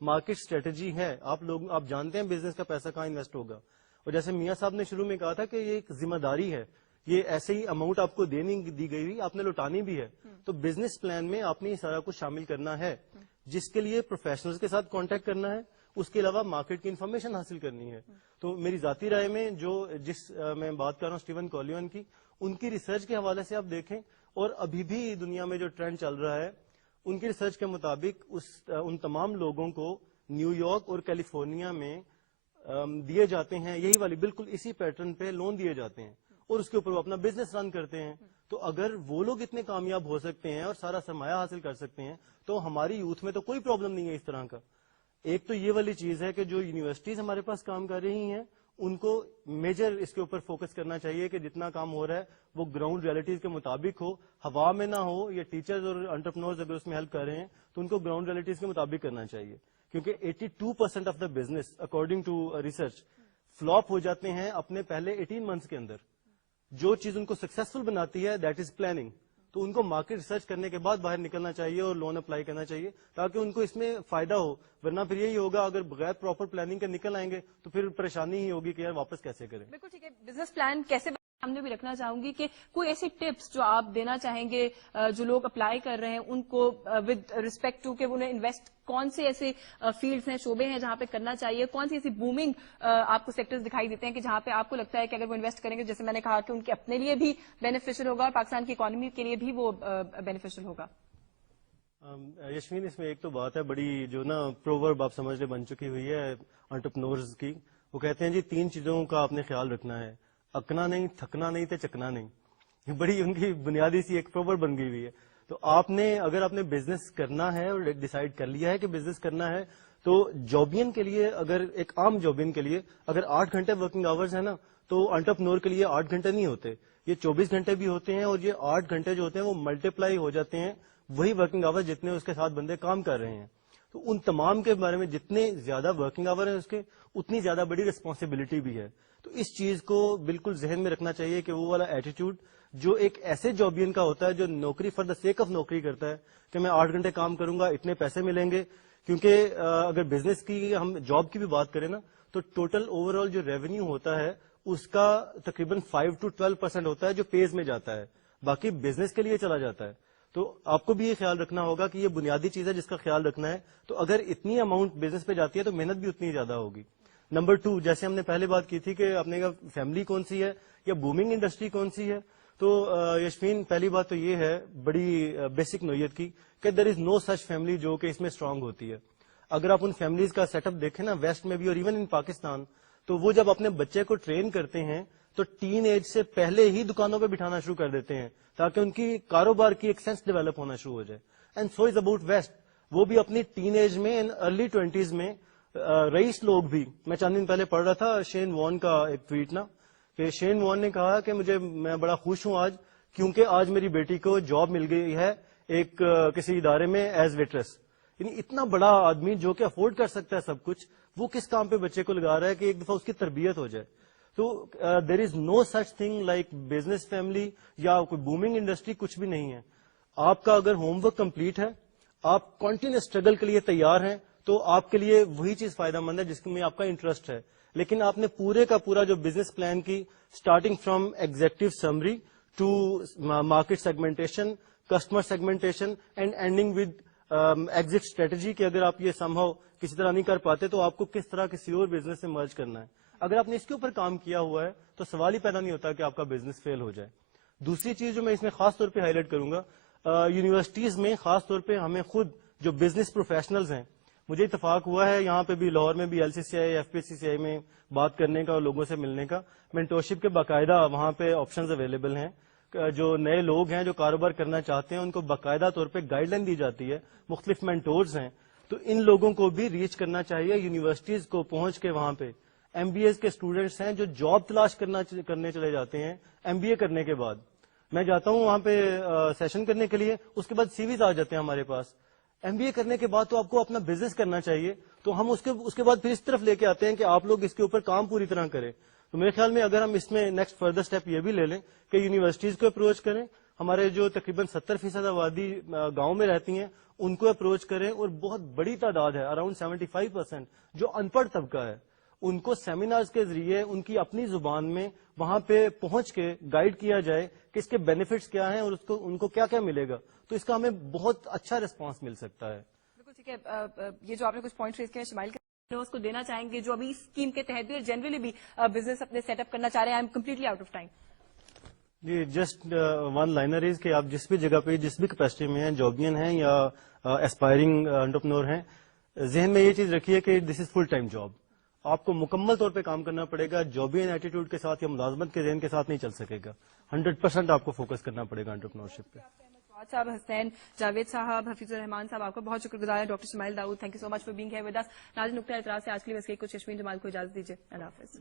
Market strategy ہے. آپ جانتے ہیں بزنس کا پیسہ کہاں انویسٹ ہوگا. اور جیسے میاں صاحب نے شروع میں کہا تھا کہ یہ ایک ذمہ داری ہے, یہ ایسے ہی اماؤنٹ آپ کو دی گئی ہوئی, آپ نے لوٹانی بھی ہے. تو بزنس پلان میں آپ نے یہ سارا کچھ شامل کرنا ہے, جس کے لیے پروفیشنلز کے ساتھ کانٹیکٹ کرنا ہے, اس کے علاوہ مارکیٹ کی انفارمیشن حاصل کرنی ہے. تو میری ذاتی رائے میں جس میں بات کر رہا ہوں اسٹیون کولیون کی, ان کی ریسرچ کے حوالے سے آپ دیکھیں, اور ابھی بھی دنیا میں جو ٹرینڈ چل رہا ہے ان کی ریسرچ کے مطابق ان تمام لوگوں کو نیو یارک اور کیلیفورنیا میں دیے جاتے ہیں, یہی والی بالکل اسی پیٹرن پہ لون دیے جاتے ہیں, اور اس کے اوپر وہ اپنا بزنس رن کرتے ہیں. تو اگر وہ لوگ اتنے کامیاب ہو سکتے ہیں اور سارا سرمایہ حاصل کر سکتے ہیں, تو ہماری یوتھ میں تو کوئی پرابلم نہیں ہے اس طرح کا. ایک تو یہ والی چیز ہے کہ جو یونیورسٹیز ہمارے پاس کام کر رہی ہیں ان کو میجر اس کے اوپر فوکس کرنا چاہیے کہ جتنا کام ہو رہا ہے وہ گراؤنڈ ریالٹیز کے مطابق ہو, ہوا میں نہ ہو. یا ٹیچرز اور انٹرپرینورز اگر اس میں ہیلپ کر رہے ہیں تو ان کو گراؤنڈ ریالٹیز کے مطابق کرنا چاہیے, کیونکہ 82% of the business according to research flop ہو جاتے ہیں اپنے پہلے 18 منتھس کے اندر. جو چیز ان کو سکسیسفل بناتی ہے دیٹ از پلاننگ. تو ان کو مارکیٹ ریسرچ کرنے کے بعد باہر نکلنا چاہیے اور لون اپلائی کرنا چاہیے تاکہ ان کو اس میں فائدہ ہو. ورنہ پھر یہی ہوگا, اگر بغیر پراپر پلاننگ کے نکل آئیں گے تو پھر پریشانی ہی ہوگی کہ یار واپس کیسے کریں. بالکل ٹھیک ہے. بزنس پلان کیسے سامنے بھی رکھنا چاہوں گی کہ کوئی ایسی ٹپس جو آپ دینا چاہیں گے جو لوگ اپلائی کر رہے ہیں ان کو ود ریسپیکٹ ٹو کہ انہیں انویسٹ کون سے ایسے فیلڈز ہیں, شعبے ہیں جہاں پہ کرنا چاہیے, کون سی ایسی بومنگ آپ کو سیکٹرز دکھائی دیتے ہیں کہ جہاں پہ آپ کو لگتا ہے کہ اگر وہ انویسٹ کریں گے, جیسے میں نے کہا کہ ان کے اپنے لیے بھی بینیفیشل ہوگا اور پاکستان کی اکانومی کے لیے بھی وہ بینیفیشل ہوگا. یشمین, اس میں ایک تو بات ہے بڑی جو نا پروورب آپ سمجھ لیں بن چکی ہوئی ہے انٹرپرینورز کی. وہ کہتے ہیں جی 3 چیزوں کا آپ نے خیال رکھنا ہے, اکنا نہیں, تھکنا نہیں, تے چکنا نہیں. یہ بڑی ان کی بنیادی سی ایک پروورب بن گئی ہوئی ہے. تو اگر آپ نے بزنس کرنا ہے اور ڈیسائیڈ کر لیا ہے کہ بزنس کرنا ہے, تو جابین کے لیے, اگر ایک عام جابین کے لیے اگر 8 گھنٹے ورکنگ آورز ہیں نا, تو انٹرپرینور کے لیے 8 گھنٹے نہیں ہوتے, یہ 24 گھنٹے بھی ہوتے ہیں. اور یہ 8 گھنٹے جو ہوتے ہیں وہ ملٹیپلائی ہو جاتے ہیں وہی ورکنگ آور جتنے اس کے ساتھ بندے کام کر رہے ہیں. تو ان تمام کے بارے میں جتنے زیادہ ورکنگ آور ہیں اس کے, اتنی زیادہ بڑی ریسپانسبلٹی بھی ہے. تو اس چیز کو بالکل ذہن میں رکھنا چاہیے کہ وہ والا ایٹیٹیوڈ جو ایک ایسے جابین کا ہوتا ہے جو نوکری فار دا سیک آف نوکری کرتا ہے کہ میں 8 گھنٹے کام کروں گا, اتنے پیسے ملیں گے. کیونکہ اگر بزنس کی ہم جاب کی بھی بات کریں نا, تو ٹوٹل اوور آل جو ریونیو ہوتا ہے اس کا تقریباً 5 to 12% ہوتا ہے جو پیز میں جاتا ہے, باقی بزنس کے لیے چلا جاتا ہے. تو آپ کو بھی یہ خیال رکھنا ہوگا کہ یہ بنیادی چیز ہے جس کا خیال رکھنا ہے. تو اگر اتنی اماؤنٹ بزنس پہ جاتی ہے تو محنت بھی اتنی زیادہ ہوگی. نمبر 2, جیسے ہم نے پہلے بات کی تھی کہ آپ نے کہا فیملی کون سی ہے یا بومنگ انڈسٹری کون سی ہے, تو یشمین پہلی بات تو یہ ہے بڑی بیسک نوعیت کی کہ دیر از نو سچ فیملی جو کہ اس میں اسٹرانگ ہوتی ہے. اگر آپ ان فیملیز کا سیٹ اپ دیکھیں نا ویسٹ میں بھی اور ایون ان پاکستان, تو وہ جب اپنے بچے کو ٹرین کرتے ہیں تو ٹین ایج سے پہلے ہی دکانوں پہ بٹھانا شروع کر دیتے ہیں تاکہ ان کی کاروبار کی ایک سینس ڈیولپ ہونا شروع ہو جائے. And so is about waste. وہ بھی اپنی ٹین ایج میں ارلی 20s میں رئیس لوگ بھی, میں چند دن پہلے پڑھ رہا تھا شین وان کا ایک ٹویٹ نا, کہ شین وان نے کہا کہ میں بڑا خوش ہوں آج کیونکہ آج میری بیٹی کو جاب مل گئی ہے ایک کسی ادارے میں ایز ویٹرس. یعنی اتنا بڑا آدمی جو کہ افورڈ کر سکتا ہے سب کچھ, وہ کس کام پہ بچے کو لگا رہا ہے کہ ایک دفعہ اس کی تربیت ہو جائے. تو there is no such thing like business family یا کوئی بومنگ انڈسٹری, کچھ بھی نہیں ہے. آپ کا اگر ہوم ورک کمپلیٹ ہے, آپ کنٹینیوس اسٹرگل کے لیے تیار ہیں, تو آپ کے لیے وہی چیز فائدہ مند ہے جس میں آپ کا انٹرسٹ ہے. لیکن آپ نے پورے کا پورا جو بزنس پلان کی, starting from executive summary to market segmentation, customer segmentation and ending with exit strategy, کہ اگر آپ یہ سمہاؤ کسی طرح نہیں کر پاتے تو آپ کو کس طرح کسی اور بزنس سے مرج کرنا ہے. اگر آپ نے اس کے اوپر کام کیا ہوا ہے تو سوال ہی پیدا نہیں ہوتا کہ آپ کا بزنس فیل ہو جائے. دوسری چیز جو میں اس میں خاص طور پہ ہائی لائٹ کروں گا, یونیورسٹیز میں خاص طور پہ ہمیں خود جو بزنس پروفیشنلز ہیں, مجھے اتفاق ہوا ہے یہاں پہ بھی لاہور میں بھی LCCI FPCCI میں بات کرنے کا اور لوگوں سے ملنے کا, مینٹورشپ کے باقاعدہ وہاں پہ آپشنز اویلیبل ہیں. جو نئے لوگ ہیں جو کاروبار کرنا چاہتے ہیں ان کو باقاعدہ طور پہ گائیڈ لائن دی جاتی ہے, مختلف مینٹورز ہیں. تو ان لوگوں کو بھی ریچ کرنا چاہیے یونیورسٹیز کو پہنچ کے. وہاں پہ MBAs کے اسٹوڈنٹس ہیں جو جاب تلاش کرنے چلے جاتے ہیں MBA کرنے کے بعد. میں جاتا ہوں وہاں پہ سیشن کرنے کے لیے, اس کے بعد CVs آ جاتے ہیں ہمارے پاس. MBA کرنے کے بعد تو آپ کو اپنا بزنس کرنا چاہیے, تو ہم اس کے بعد پھر اس طرف لے کے آتے ہیں کہ آپ لوگ اس کے اوپر کام پوری طرح کریں. تو میرے خیال میں اگر ہم اس میں نیکسٹ فردر اسٹیپ یہ بھی لے لیں کہ یونیورسٹیز کو اپروچ کریں, ہمارے جو تقریباً 70% آبادی گاؤں میں رہتی ہیں ان کو اپروچ کریں, اور بہت بڑی تعداد ہے, اراؤنڈ 75% جو ان پڑھ طبقہ ہے, ان کو سیمینارز کے ذریعے ان کی اپنی زبان میں وہاں پہ پہنچ کے گائیڈ کیا جائے کہ اس کے بینیفٹس کیا ہیں اور ان کو کیا کیا ملے گا, تو اس کا ہمیں بہت اچھا رسپانس مل سکتا ہے. بالکل ٹھیک ہے. یہ جو آپ نے کچھ پوائنٹ ریز کیے شمائل اس کو دینا چاہیں گے جو ابھی اسکیم کے تحت بھی اور جنرلی بھی بزنس اپنے سیٹ اپ کرنا چاہ رہے ہیں. I am completely out of time. جی جسٹ ون لائنر از کہ آپ جس بھی جگہ پہ جس بھی کیپیسٹی میں ہیں, جابین ہیں یا اسپائرنگ انٹرپرینور ہیں, ذہن میں یہ چیز رکھیے کہ دس از فل ٹائم جاب. آپ کو مکمل طور پہ کام کرنا پڑے گا, جابین ایٹیٹیوڈ کے ساتھ یا ملازمت کے ذہن کے ساتھ نہیں چل سکے گا. 100% آپ کو فوکس کرنا پڑے گا انٹرپرینورشپ پہ. فواد صاحب, حسین جاوید صاحب, حفیظ الرحمان صاحب, آپ کا بہت شکر گزار ہے. Doctor Shamail Dawood, thank you so much for being here with us. ناظرین, نقطہ اعتراض سے آج کے لیے بس کوئی کچھ. یاسمین جمال کو اجازت دیجیے. اللہ حافظ.